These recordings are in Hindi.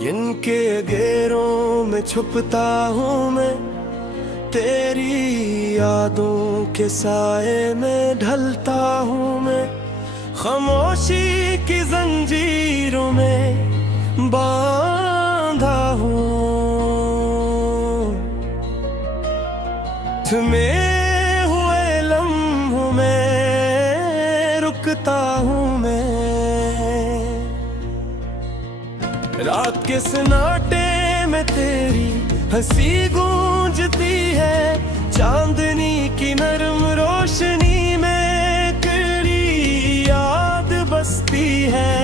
इनके घेरों में छुपता हूँ मैं, तेरी यादों के साए में ढलता हूँ मैं। खामोशी की जंजीरों में बांधा हूँ, थमे हुए लम्हों में रुकता हूँ मैं। रात के सन्नाटे में तेरी हंसी गूंजती है, चांदनी की नरम रोशनी में तेरी याद बसती है।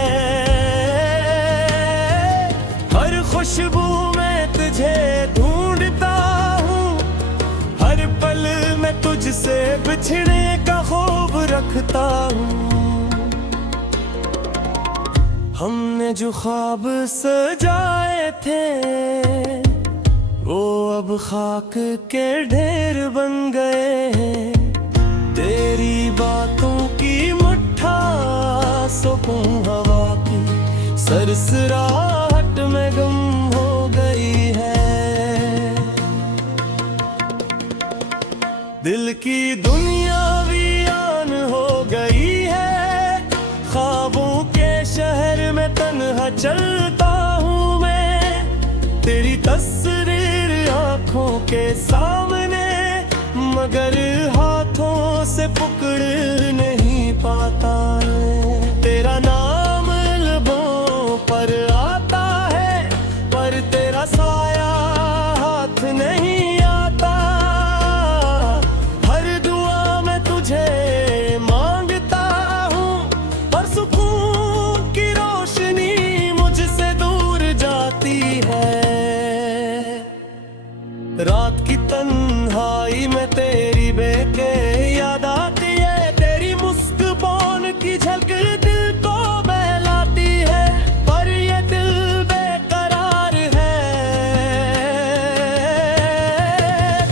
हर खुशबू में तुझे ढूंढता हूँ, हर पल में तुझसे बिछड़ने का ख्वाब रखता हूँ। हमने जो ख्वाब सजाए थे वो अब खाक के ढेर बन गए हैं। तेरी बातों की मुट्ठासों हवा की सरसराहट में गुम हो गई है। दिल की दुनिया वीरान हो गई है, ख्वाबों के शहर में तन्हा चलता हूँ मैं। तेरी तस्वीर आँखों के सामने, मगर हाथों से पकड़ नहीं पाता है। तेरा नाम लबों पर आता है, पर तेरा साया हाथ नहीं आता। हर दुआ में तुझे मांगता हूँ, पर सुकून की रोशनी मुझसे दूर जाती है। रात की तन्हाई में तेरी बेके याद आती है, तेरी मुस्कान की झलक दिल को बहलाती है। पर ये दिल बेकरार है,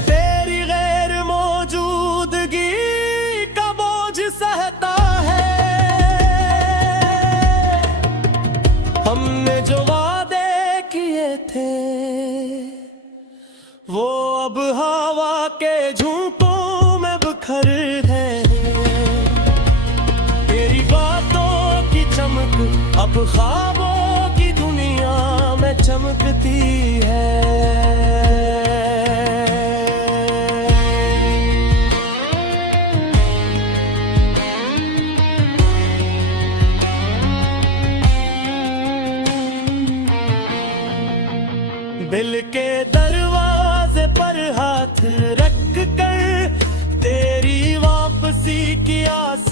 तेरी गैर मौजूदगी का बोझ सहता है। हमने जो वादे किए थे वो अब हवा के झोंकों में बिखर हैं। तेरी बातों की चमक अब ख्वाबों की दुनिया में चमकती है। दिल के दरवाजे पर हाथ रख कर तेरी वापसी की आस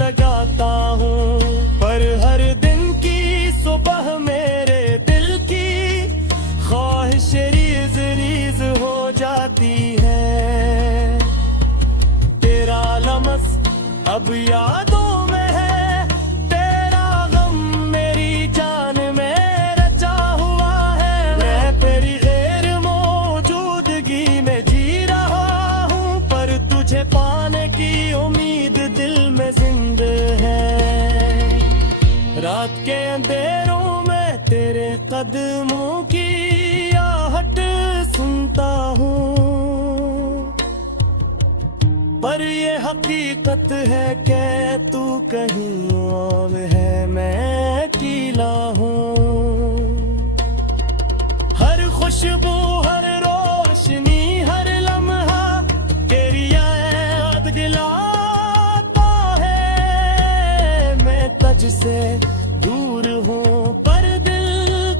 लगाता हूँ। पर हर दिन की सुबह मेरे दिल की ख्वाहिश रीज रीज हो जाती है। तेरा लम्स अब यादों में है, तेरा गम मेरी जान में रचा हुआ है। मैं तेरी गैर मौजूदगी में जी रहा हूँ, पर तुझे पाने की उम्मीद दिल में जिंदा है। रात के अंधेरों में तेरे कदमों की आहट सुनता हूँ, पर ये हकीकत है कि तू कहीं और है, मैं अकेला हूँ। हर खुशबू, हर रोशनी, हर लम्हा तेरी याद दिलाता है। मैं तुझसे दूर हूँ, पर दिल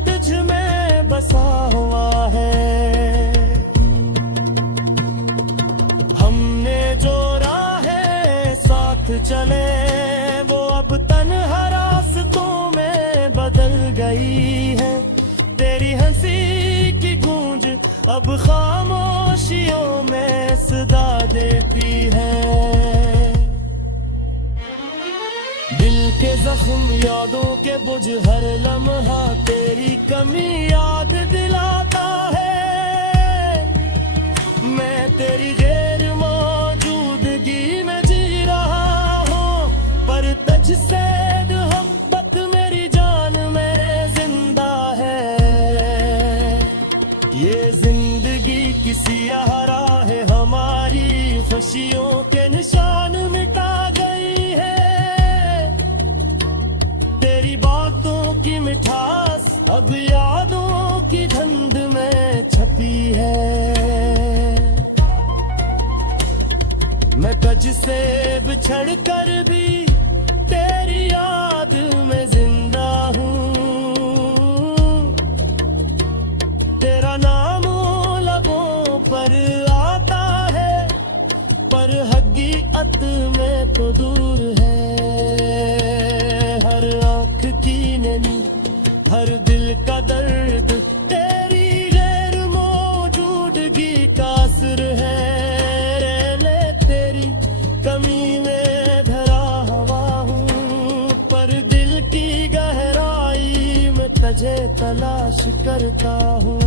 तुझ में बसा हुआ है। हमने जो राहें साथ चले वो अब तन्हा रास्तों में बदल गई है। तेरी हंसी की गूंज अब खामोशियों में सदा देती है। दिल के जख्म, यादों के बोझ, हर लम्हा तेरी कमी याद दिलाता है। मैं तेरी गैर मौजूदगी में जी रहा हूँ, पर तुझसे मोहब्बत मेरी जान में जिंदा है। खुशियों के निशान मिटा गई है। तेरी बातों की मिठास अब यादों की धुंध में छपी है। मैं तुझ से बिछड़ कर भी तेरी याद में जिंदा हूँ। तेरा नाम लबों पर आता है, पर हकीकत में तो दूर है। हर आँख की नमी, हर दिल का दर्द तेरी गैर मौजूदगी का असर है। ले तेरी कमी में धरा हवा हूँ, पर दिल की गहराई में तुझे तलाश करता हूँ।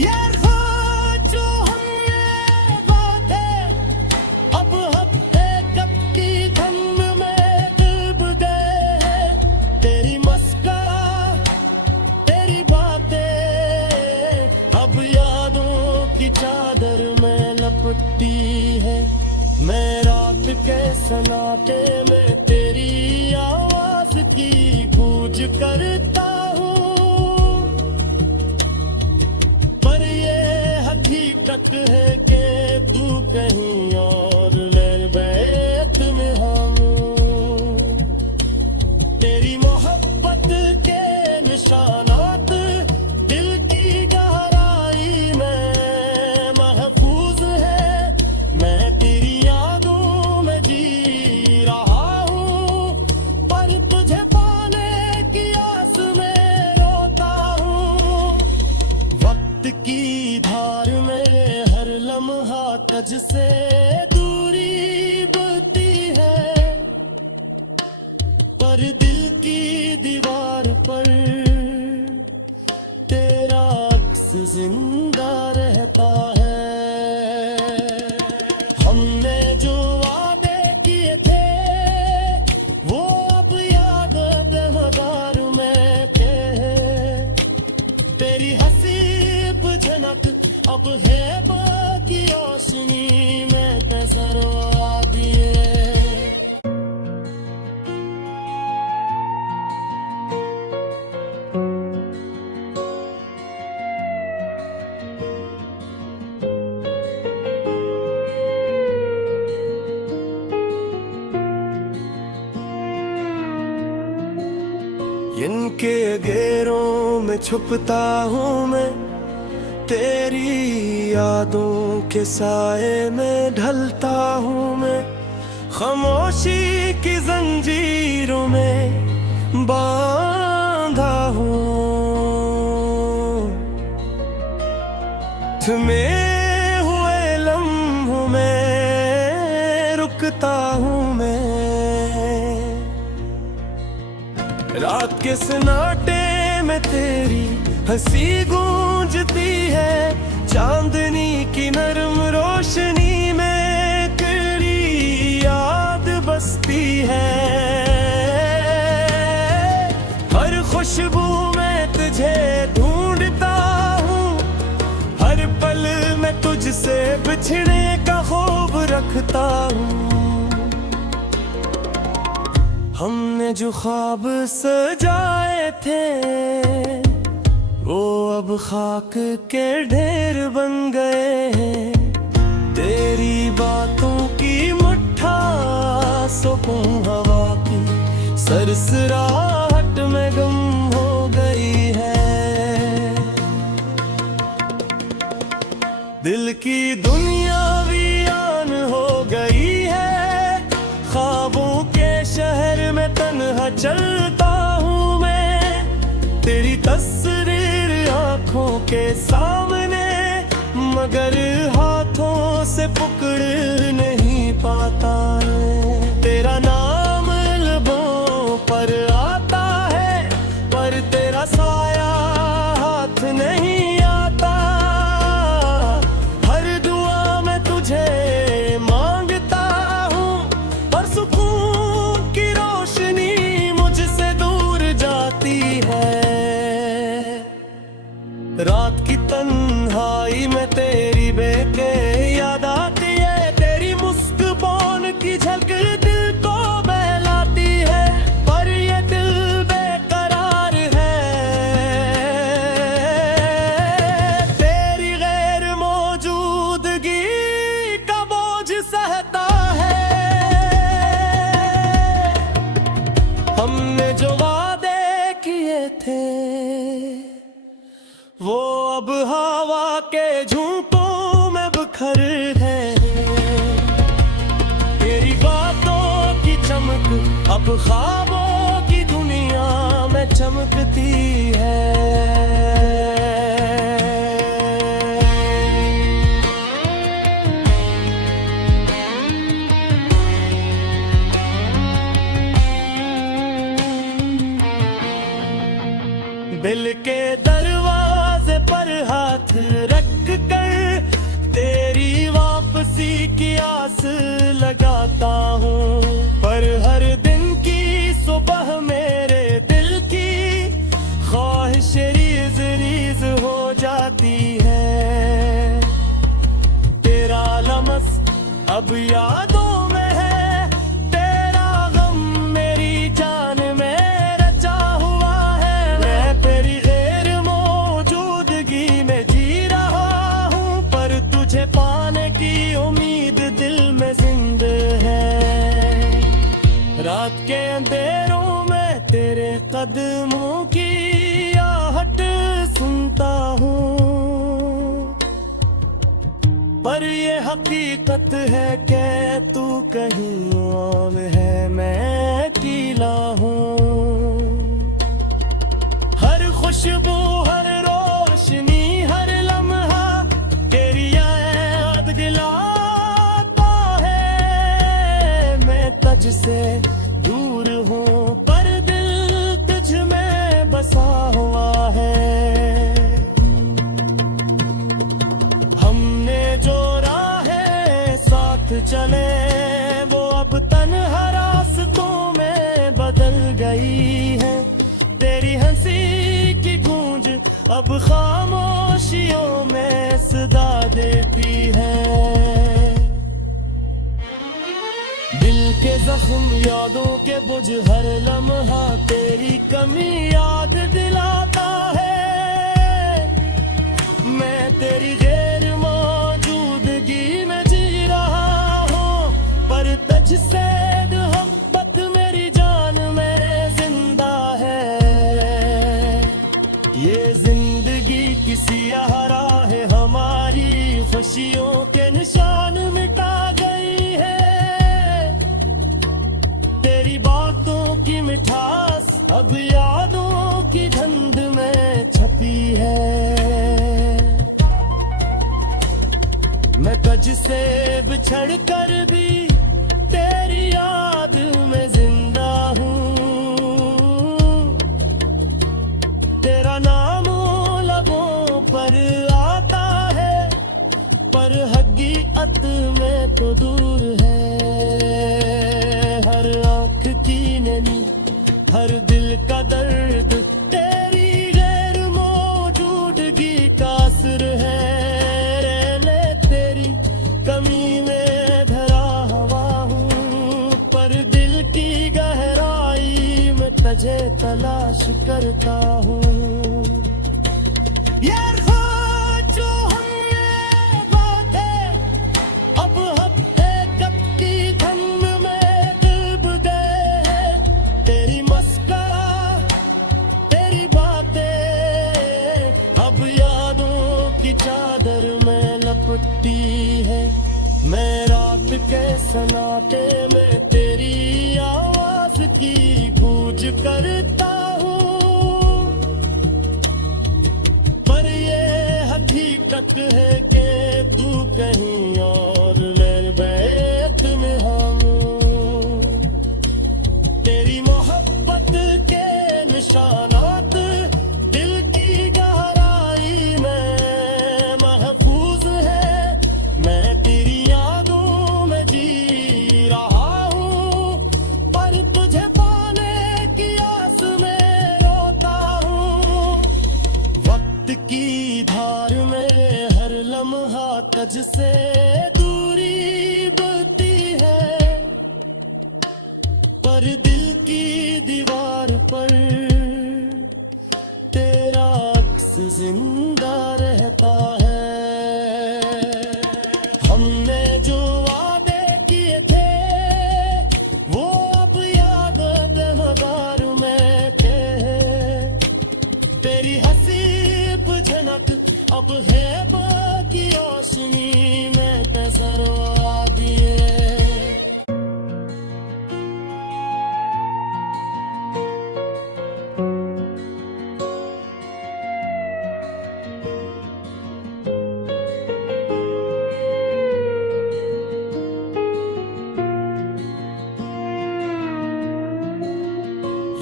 यार हो जो हमने बातें अब हफ्ते कब की धम में डूब गए हैं। तेरी मस्करा तेरी बातें अब यादों की चादर में लपटती है। मैं रात के सन्नाटे में तेरी आवाज की गूंज करता हूँ, पर ये हकीकत है कि तू कहीं और मेरे बैत में हूँ। तेरी मोहब्बत के निशानात दिल की गहराई में महफूज है। मैं तेरी यादों में जी रहा हूँ, पर तुझे पाने की आस में रोता हूँ। वक्त की धार में हर लम्हा तुझ से दूरी बढ़ती है, पर दिल की दीवार पर तेरा अक्स जिंदा रहता है। हमने जो वादे किए थे वो अब याद बेहदार में के हैं। तेरी हसीब झनक अब है बाकी रोशनी में नजर आती है। इनके घेरों में छुपता हूँ मैं, तेरी यादों के साए में ढलता हूँ मैं। खामोशी की जंजीरों में बांधा हूँ, थमे हुए लम्हों में रुकता हूँ मैं। रात के सन्नाटे में तेरी हंसी गूंजती है। चांदनी की नरम रोशनी में तेरी याद बसती है। हर खुशबू में तुझे ढूंढता हूँ, हर पल में तुझसे बिछड़ने का ख्वाब रखता हूँ। हमने जो ख्वाब सजाए थे वो अब खाक के ढेर बन गए हैं। तेरी बातों की मिठासों हवा की सरसराहट में गम हो गई है। दिल की दुनिया वीरान हो गई है। ख्वाबों के शहर में तन्हा चलता हूँ मैं। तेरी तस्वीर आँखों के सामने, मगर हाथों से पकड़ नहीं पाता है। तेरा नाम लबों पर आता है, पर तेरा साया हाथ नहीं आता। हर दुआ में तुझे मांगता हूँ, पर सुकून की रोशनी मुझसे दूर जाती है। रात की तन्हाई में तेरी बेके याद आती हमने जो वादे किए थे वो अब हवा के झोंकों में बिखर हैं। तेरी बातों की चमक अब ख्वाबों की दुनिया में चमकती है। दिल के दरवाजे पर हाथ रख कर तेरी वापसी की आस लगाता हूँ, पर हर दिन की सुबह मेरे दिल की ख्वाहिश रीज रीज हो जाती है। तेरा लम्स अब यादों में है, तेरा गम मेरी जान में रचा हुआ है। मैं तेरी गैर मौजूदगी में जी रहा हूँ, पर तुझे पाने की उम्मीद दिल में जिंदा है। रात के अंधेरों में तेरे कदमों की आहट सुनता हूँ, पर ये हकीकत है कि तू कहीं और है, मैं अकेला हूँ। हर खुशबू हर रोशनी हर लम्हा तेरी याद दिलाता है। मैं तुझसे दूर हूँ पर दिल तुझ में बसा हुआ है। हमने जो राहें साथ चले वो अब तन्हा रास्तों में बदल गई है। तेरी हंसी की गूंज अब खामोशियों में सदा देती है। दिल के जख्म यादों के बुझ हर लम्हा तेरी कमी याद दिलाता है। मैं तेरी गैर मौजूदगी में जी रहा हूँ, पर तुझसे मोहब्बत मेरी जान में जिंदा है। ये जिंदगी की सियाह राह हमारी खुशियों के निशान मिटा गई है। तेरी बातों की मिठास अब यादों की धुंध में छपी है। मैं तुझसे बिछड़ कर भी तेरी याद में जिंदा हूँ। तेरा नाम लबों पर आता है, पर हकीकत में तो दूर है। हर आँख की नमी हर दिल का दर्द तेरी गैर मौजूदगी का असर है। कमी में धरा हवा हूँ, पर दिल की गहराई में तुझे तलाश करता हूँ। यार जो हम ये बातें अब हफ्ते कब की धुन में डूब गए हैं। तेरी मस्करा तेरी बातें अब यादों की चादर में लपटती है। मैं रात के सन्नाटे में तेरी आवाज की गूंज करता हूँ, पर ये हकीकत है कि तू कहीं और मेरे बैत में हूँ। तेरी मोहब्बत के निशानात दिल की गहराई में महफूज है। मैं तेरी यादों में जी रहा हूँ, पर तुझे पाने की आस में रोता हूँ। वक्त की धार में हर लम्हा तुझसे दूरी बढ़ती है, पर दिल की दीवार पर तेरा अक्स जिंदा रहता है। हमने जो वादे किए थे वो अब याद बेमगार अब है बाकी रोशनी में नजर आती है।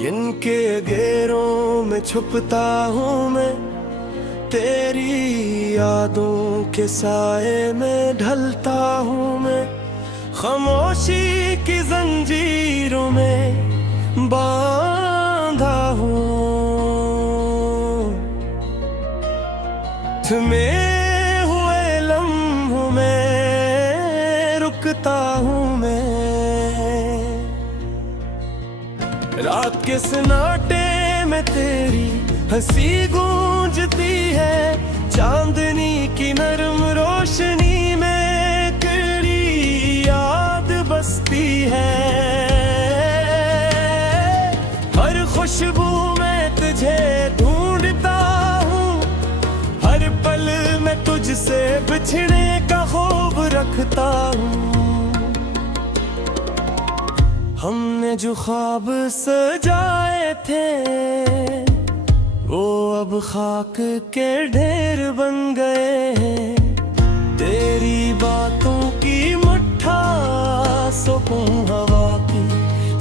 इनके घेरों में छुपता हूँ मैं, तेरी यादों के साए में ढलता हूँ मैं। खामोशी की जंजीरों में बांधा हूँ, थमे हुए लम्हों में रुकता हूँ मैं। रात के सन्नाटे में तेरी हंसी गूंजती है, चांदनी की नरम रोशनी में तेरी याद बसती है। हर खुशबू में तुझे ढूंढता हूँ, हर पल में तुझसे बिछड़ने का ख्वाब रखता हूँ। हमने जो ख्वाब सजाए थे वो अब खाक के ढेर बन गए हैं। तेरी बातों की मुट्ठासों हवा की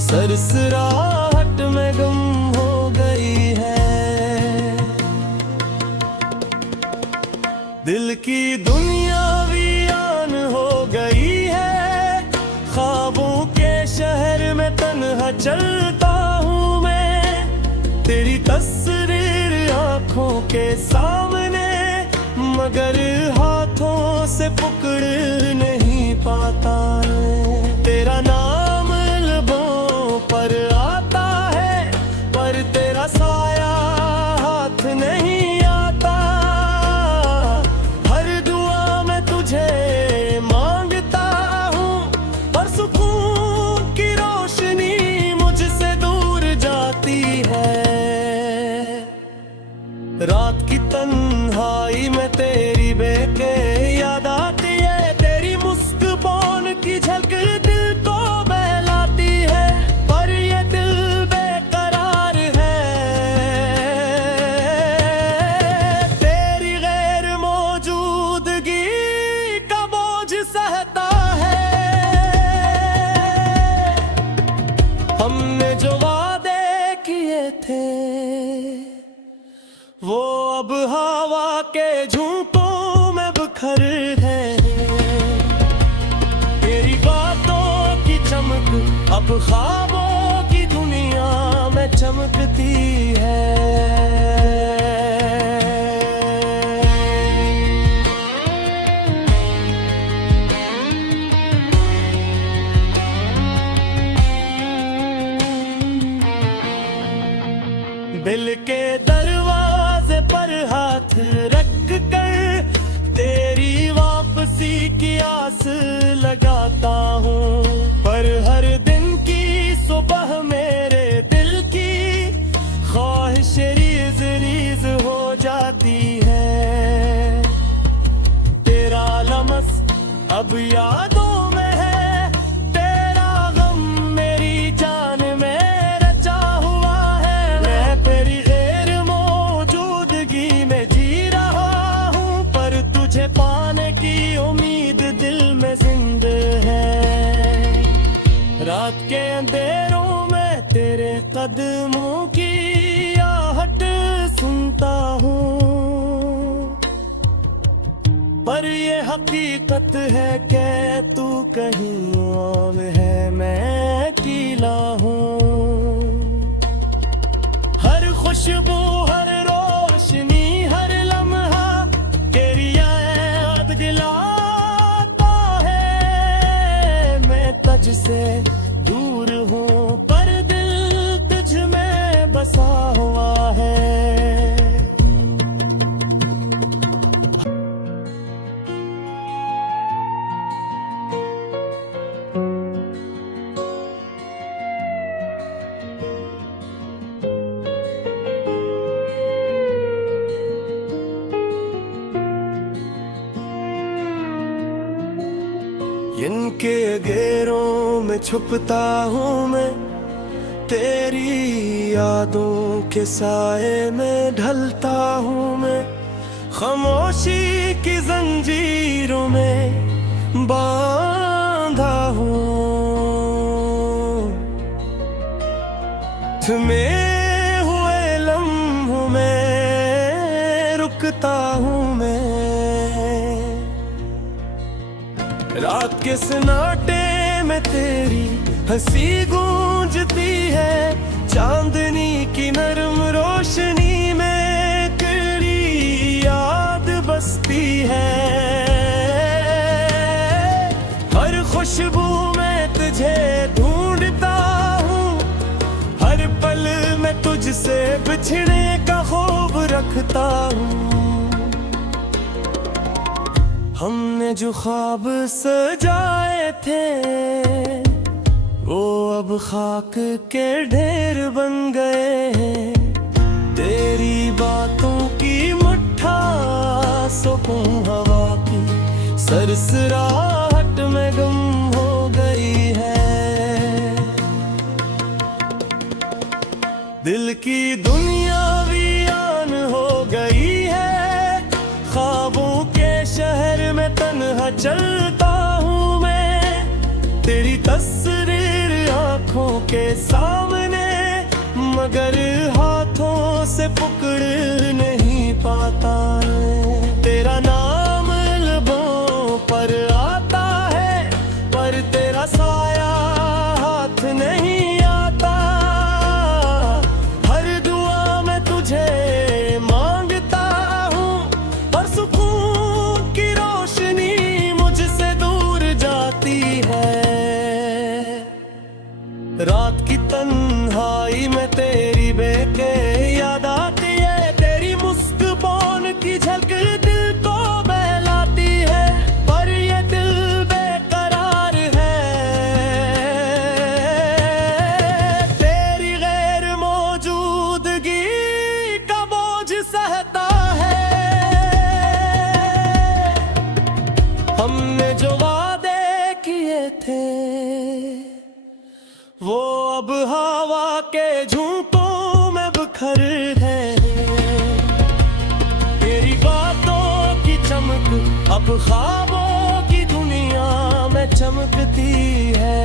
सरसराहट में गुम हो गई है। दिल की दुनिया वीरान हो गई है, ख्वाबों के शहर में तन्हा चलता हूँ मैं। तेरी तस्वीर आँखों के सामने, मगर हाथों से पकड़ नहीं पाता है। तेरा नाम लबों पर आता है, पर तेरा साया हाथ नहीं आता। हर दुआ में तुझे मांगता हूँ, पर सुकून की रोशनी मुझसे दूर जाती है। रात की तन्हाई में तेरी बेके याद आती है, तेरी मुस्कान की झलक दिल को बहलाती है। पर ये दिल बेकरार है, तेरी गैर मौजूदगी का बोझ सहता है। हमने जो वादे किए थे वो अब हवा के झोंकों में बिखर है। तेरी बातों की चमक अब ख्वाबों की दुनिया में चमकती है। दिल के दरवाजे पर हाथ रख कर तेरी वापसी की आस लगाता हूँ। पर हर दिन की सुबह मेरे दिल की ख्वाहिश रीज रीज हो जाती है। तेरा लम्स अब यादों में है, तेरा गम मेरी जान में रचा हुआ है। मैं तेरी गैर मौजूदगी में जी रहा हूँ, पर तुझे पाने की उम्मीद दिल में जिंदा है। रात के अंधेरों में तेरे कदमों की आहट सुनता हूँ, पर ये हकीकत है कि तू कहीं और है, मैं अकेला हूँ। हर खुशबू, हर रोशनी, हर लम्हा तेरी याद दिलाता है। मैं तुझसे दूर हूँ, पर दिल तुझ में बसा हुआ है। दिन के घेरों में छुपता हूँ मैं, तेरी यादों के साए में ढलता हूँ मैं। खामोशी की जंजीरों में बांधा हूँ, थमे हुए लम्हों में रुकता हूँ मैं। रात के सन्नाटे में तेरी हंसी गूंजती है, चांदनी की नरम रोशनी में तेरी याद बसती है। हर खुशबू में तुझे ढूंढता हूँ, हर पल में तुझसे बिछड़ने का ख्वाब रखता हूँ। हमने जो ख्वाब सजाए थे वो अब खाक के ढेर बन गए हैं। तेरी बातों की सुकून हवा की सरसराहट में गुम हो गई है। दिल की दुनिया वीरान हो गई है, ख्वाबों के शहर में तन्हा चलता हूँ मैं। तेरी तस्वीर आँखों के सामने, मगर हाथों से पकड़ नहीं पाता। तेरा नाम लबों पर आता है, पर तेरा साया हाथ नहीं आता। हर दुआ में तुझे मांगता हूँ, पर सुकून की रोशनी मुझसे दूर जाती है। रात की तन्हाई में तेरी बेके याद आती है, तेरी मुस्कान की झलक दिल को बहलाती है। पर ये दिल बेकरार है, तेरी गैर मौजूदगी का बोझ सहता है। हमने जो वादे किए थे वो अब हवा के झोंकों में बिखर है। तेरी बातों की चमक अब ख्वाबों की दुनिया में चमकती है।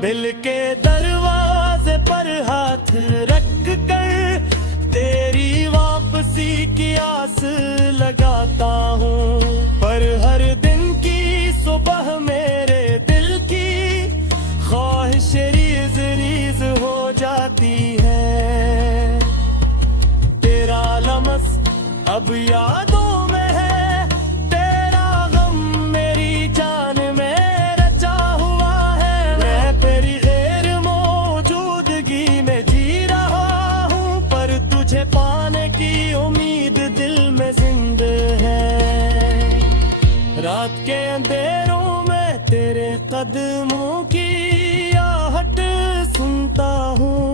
दिल के दरवाजे पर हाथ रख कर तेरी वापसी की आस लगाता हूँ। पर हर दिन की सुबह मेरे दिल की ख्वाहिश रीज रीज हो जाती है। तेरा लम्स अब यादों में है, तेरा गम मेरी जान में रचा हुआ है। मैं तेरी गैर मौजूदगी में जी रहा हूँ, पर तुझे पाने की उम्मीद दिल में जिंदा है। रात के अंधेरों में तेरे कदमों की आहट सुनता हूँ,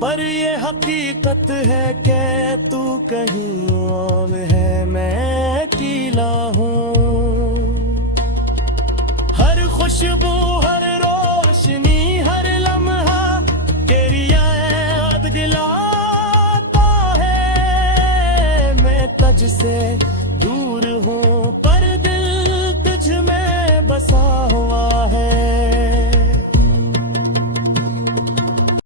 पर ये हकीकत है कि तू कहीं और है, मैं अकेला हूँ। हर खुशबू, हर रोशनी, हर लम्हा तेरी याद दिलाता है। मैं तुझसे